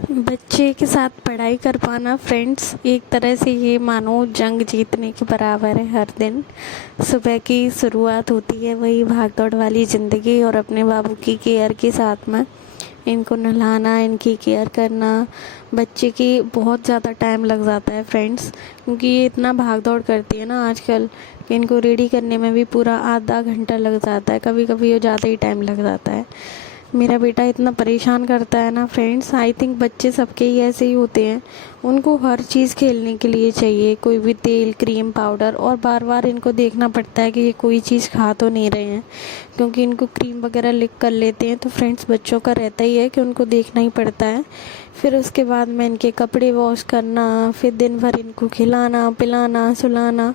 बच्चे के साथ पढ़ाई कर पाना फ्रेंड्स एक तरह से ये मानो जंग जीतने के बराबर है। हर दिन सुबह की शुरुआत होती है वही भागदौड़ वाली ज़िंदगी और अपने बाबू की केयर के साथ में इनको नहलाना, इनकी केयर करना। बच्चे की बहुत ज़्यादा टाइम लग जाता है फ्रेंड्स, क्योंकि ये इतना भाग दौड़ करती है ना आजकल कि इनको रेडी करने में भी पूरा आधा घंटा लग जाता है, कभी कभी वो ज़्यादा ही टाइम लग जाता है। मेरा बेटा इतना परेशान करता है ना फ्रेंड्स। आई थिंक बच्चे सबके ही ऐसे ही होते हैं, उनको हर चीज़ खेलने के लिए चाहिए, कोई भी तेल, क्रीम, पाउडर, और बार बार इनको देखना पड़ता है कि ये कोई चीज़ खा तो नहीं रहे हैं, क्योंकि इनको क्रीम वगैरह लिक कर लेते हैं। तो फ्रेंड्स बच्चों का रहता ही है कि उनको देखना ही पड़ता है। फिर उसके बाद में इनके कपड़े वॉश करना, फिर दिन भर इनको खिलाना पिलाना सुलाना।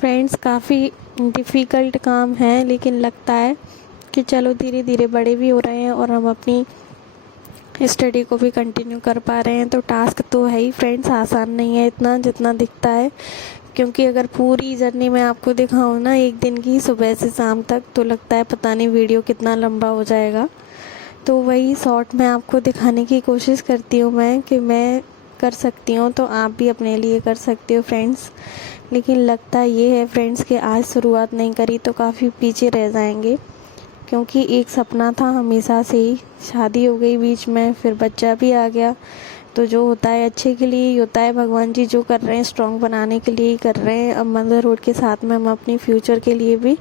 फ्रेंड्स काफ़ी डिफ़िकल्ट काम है, लेकिन लगता है कि चलो धीरे धीरे बड़े भी हो रहे हैं और हम अपनी स्टडी को भी कंटिन्यू कर पा रहे हैं। तो टास्क तो है ही फ्रेंड्स, आसान नहीं है इतना जितना दिखता है, क्योंकि अगर पूरी जर्नी मैं आपको दिखाऊँ ना एक दिन की सुबह से शाम तक, तो लगता है पता नहीं वीडियो कितना लंबा हो जाएगा। तो वही शॉर्ट में आपको दिखाने की कोशिश करती हूँ मैं कि मैं कर सकती हूँ तो आप भी अपने लिए कर सकते हो फ्रेंड्स। लेकिन लगता ये है फ्रेंड्स कि आज शुरुआत नहीं करी तो काफ़ी पीछे रह जाएंगे, क्योंकि एक सपना था हमेशा से ही। शादी हो गई बीच में, फिर बच्चा भी आ गया। तो जो होता है अच्छे के लिए ही होता है, भगवान जी जो कर रहे हैं स्ट्रॉन्ग बनाने के लिए ही कर रहे हैं। अब मदरहुड के साथ में हम अपनी फ्यूचर के लिए भी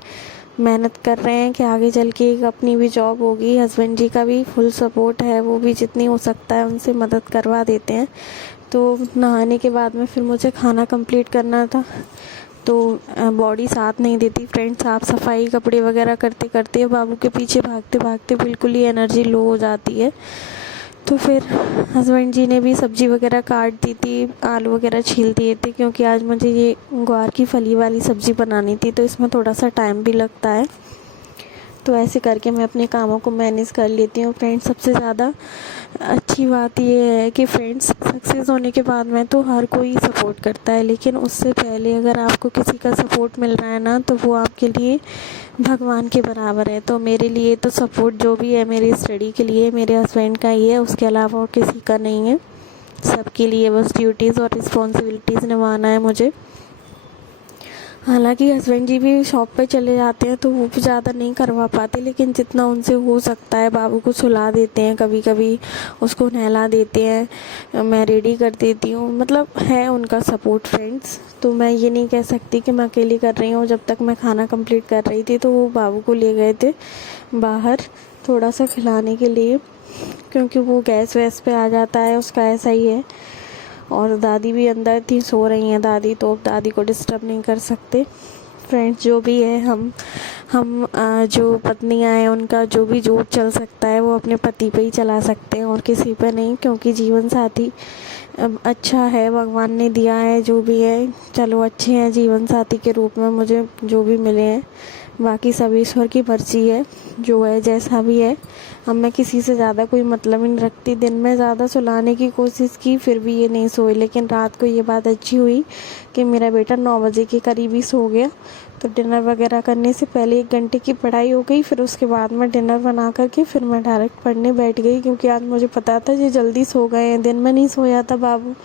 मेहनत कर रहे हैं कि आगे चल के एक अपनी भी जॉब होगी। हस्बैंड जी का भी फुल सपोर्ट है, वो भी जितनी हो सकता है उनसे मदद करवा देते हैं। तो नहाने के बाद में फिर मुझे खाना कंप्लीट करना था, तो बॉडी साथ नहीं देती फ्रेंड्स। साफ़ सफाई कपड़े वगैरह करते करते बाबू के पीछे भागते भागते बिल्कुल ही एनर्जी लो हो जाती है। तो फिर हस्बैंड जी ने भी सब्ज़ी वगैरह काट दी थी, आलू वगैरह छील दिए थे, क्योंकि आज मुझे ये ग्वार की फली वाली सब्ज़ी बनानी थी, तो इसमें थोड़ा सा टाइम भी लगता है। तो ऐसे करके मैं अपने कामों को मैनेज कर लेती हूँ फ्रेंड्स। सबसे ज़्यादा अच्छी बात ये है कि फ्रेंड्स सक्सेस होने के बाद में तो हर कोई सपोर्ट करता है, लेकिन उससे पहले अगर आपको किसी का सपोर्ट मिल रहा है ना, तो वो आपके लिए भगवान के बराबर है। तो मेरे लिए तो सपोर्ट जो भी है मेरी स्टडी के लिए मेरे हस्बैंड का ही है, उसके अलावा और किसी का नहीं है। सबके लिए बस ड्यूटीज़ और रिस्पॉन्सिबिलिटीज़ निभाना है मुझे। हालांकि हस्बैंड जी भी शॉप पे चले जाते हैं तो वो भी ज़्यादा नहीं करवा पाते, लेकिन जितना उनसे हो सकता है बाबू को सुला देते हैं, कभी कभी उसको नहला देते हैं, मैं रेडी कर देती हूँ। मतलब है उनका सपोर्ट फ्रेंड्स। तो मैं ये नहीं कह सकती कि मैं अकेली कर रही हूँ। जब तक मैं खाना कंप्लीट कर रही थी तो वो बाबू को ले गए थे बाहर थोड़ा सा खिलाने के लिए, क्योंकि वो गैस वैस पे आ जाता है, उसका ऐसा ही है। और दादी भी अंदर थी, सो रही हैं दादी, तो दादी को डिस्टर्ब नहीं कर सकते। फ्रेंड्स जो भी है हम जो पत्नियां हैं उनका जो भी जोर चल सकता है वो अपने पति पे ही चला सकते हैं और किसी पे नहीं, क्योंकि जीवन साथी अच्छा है, भगवान ने दिया है जो भी है। चलो अच्छे हैं जीवन साथी के रूप में मुझे जो भी मिले हैं, बाकी सब ईश्वर की मर्जी है, जो है जैसा भी है। अब मैं किसी से ज़्यादा कोई मतलब नहीं रखती। दिन में ज़्यादा सुलाने की कोशिश की फिर भी ये नहीं सोए, लेकिन रात को ये बात अच्छी हुई कि मेरा बेटा 9 बजे के करीब ही सो गया। तो डिनर वगैरह करने से पहले 1 घंटे की पढ़ाई हो गई, फिर उसके बाद में डिनर बना करके फिर मैं डायरेक्ट पढ़ने बैठ गई, क्योंकि आज मुझे पता था ये जल्दी सो गए हैं। दिन में नहीं सोया था बाबू,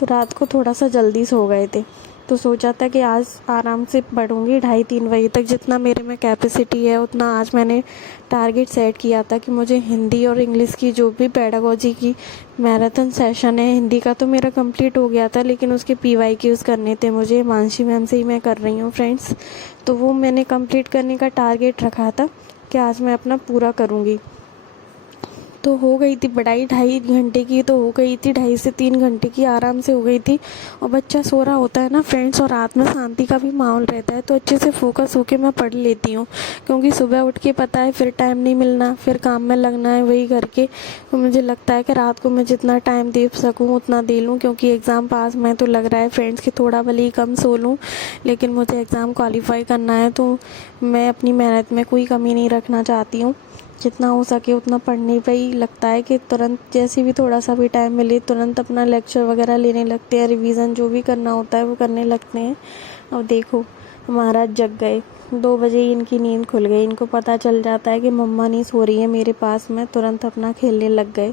तो रात को थोड़ा सा जल्दी सो गए थे। तो सोचा था कि आज आराम से पढ़ूंगी 2:30-3 बजे तक, जितना मेरे में कैपेसिटी है उतना। आज मैंने टारगेट सेट किया था कि मुझे हिंदी और इंग्लिश की जो भी पेडागोजी की मैराथन सेशन है, हिंदी का तो मेरा कंप्लीट हो गया था, लेकिन उसके PYQs करने थे मुझे। मानसी मैम से ही मैं कर रही हूँ फ्रेंड्स, तो वो मैंने कंप्लीट करने का टारगेट रखा था कि आज मैं अपना पूरा करूँगी। तो हो गई थी पढ़ाई 2.5 घंटे की, तो हो गई थी 2.5 से 3 घंटे की आराम से हो गई थी। और बच्चा सो रहा होता है ना फ्रेंड्स, और रात में शांति का भी माहौल रहता है, तो अच्छे से फोकस होके मैं पढ़ लेती हूँ। क्योंकि सुबह उठ के पता है फिर टाइम नहीं मिलना, फिर काम में लगना है वही करके। तो मुझे लगता है कि रात को मैं जितना टाइम दे सकूँ उतना दे लूँ, क्योंकि एग्ज़ाम पास में तो लग रहा है फ्रेंड्स कि थोड़ा भले ही कम सो लूँ, लेकिन मुझे एग्ज़ाम क्वालिफाई करना है। तो मैं अपनी मेहनत में कोई कमी नहीं रखना चाहती हूँ, जितना हो सके उतना पढ़ने पे ही लगता है कि तुरंत जैसे भी थोड़ा सा भी टाइम मिले तुरंत अपना लेक्चर वगैरह लेने लगते हैं, रिवीजन जो भी करना होता है वो करने लगते हैं। अब देखो महाराज जग गए, 2 बजे ही इनकी नींद खुल गई। इनको पता चल जाता है कि मम्मा नहीं सो रही है मेरे पास में, तुरंत अपना खेलने लग गए।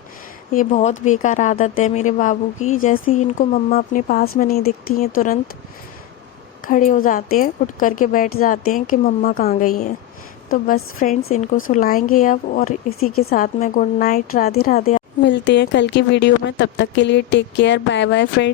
ये बहुत बेकार आदत है मेरे बाबू की। जैसे ही इनको मम्मा अपने पास में नहीं दिखती हैं तुरंत खड़े हो जाते हैं, उठ करके बैठ जाते हैं कि मम्मा कहाँ गई हैं। तो बस फ्रेंड्स, इनको सुलाएंगे अब, और इसी के साथ में गुड नाइट, राधे राधे। मिलते हैं कल की वीडियो में, तब तक के लिए take care, bye bye friends.